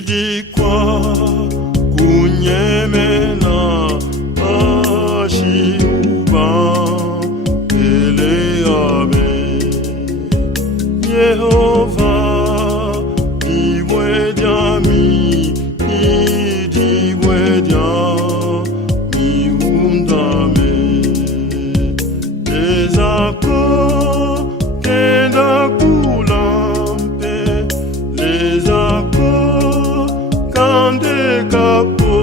idikwa kunyemena ashiuba eleabe Yehova iwediami idiwedia miundame ezako kenda kulampe lezako kande kapo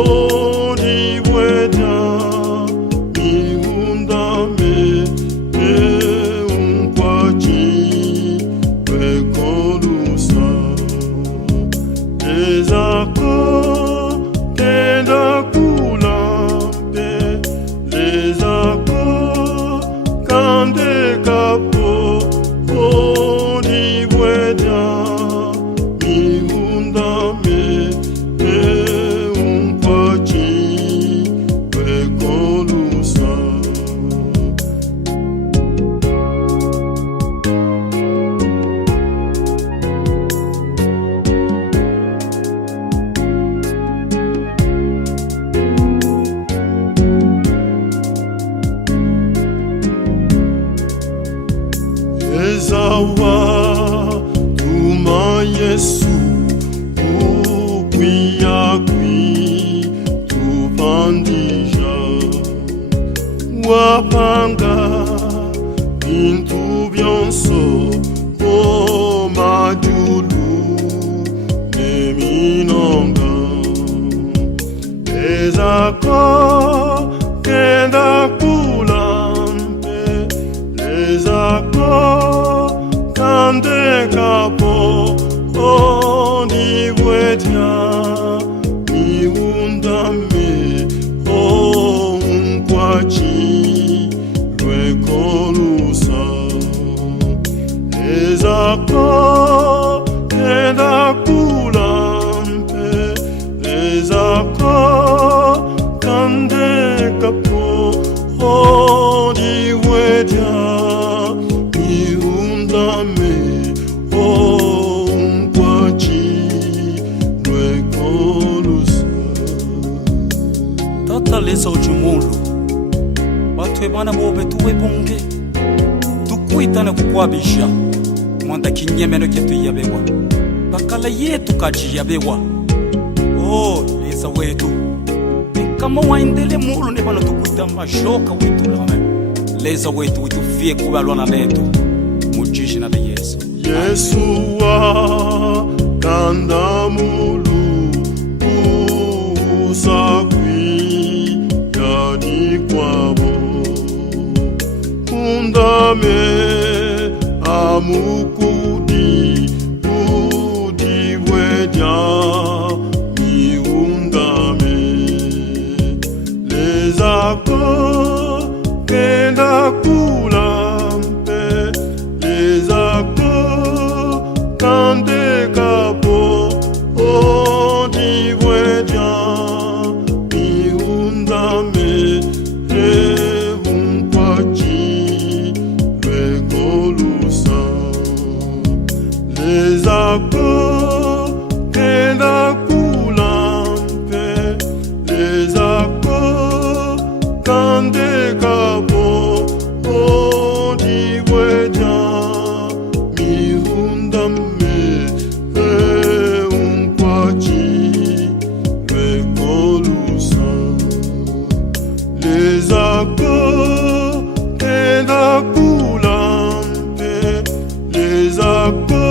odiwedia miundame unkwachi wekolusa lezako kenda kulampe lezako kande kapo odiwedia miundame unkwachi wekolusa Ezawa tuma Yesu ukwiyakwi tupandija wapanga bintu byonso omajulu neminonga ezako kenda kulampe ezako kande kapo odiwedia miundame unkwachi lwekolusa ezako kenda kulampe ezako kande kapo odiwedia miundame unkwachi lwekolusa Tata leza ujumulu watu ebana bobe tuwe bonge tukuitana kukwabisha mwanda kinyemeno ketu yabewa bakala yetu kaji yabewa oh leza wetu kama waendele mulu ne bana tukuita mashoka wetu lame leza wetu witufie kubalwana letu mujishi na Yesu Yesu wa kanda mulu usakwi yadi kwabo undame amukudi udiwedia miundame lezako kenda kulampe lezako kande kapo odiwedia miundame unkwachi lwekolusa lezako kenda kulampe lezako kande kapo odiwedia miundame unkwachi lwekolusa lezako kenda kulampe lezako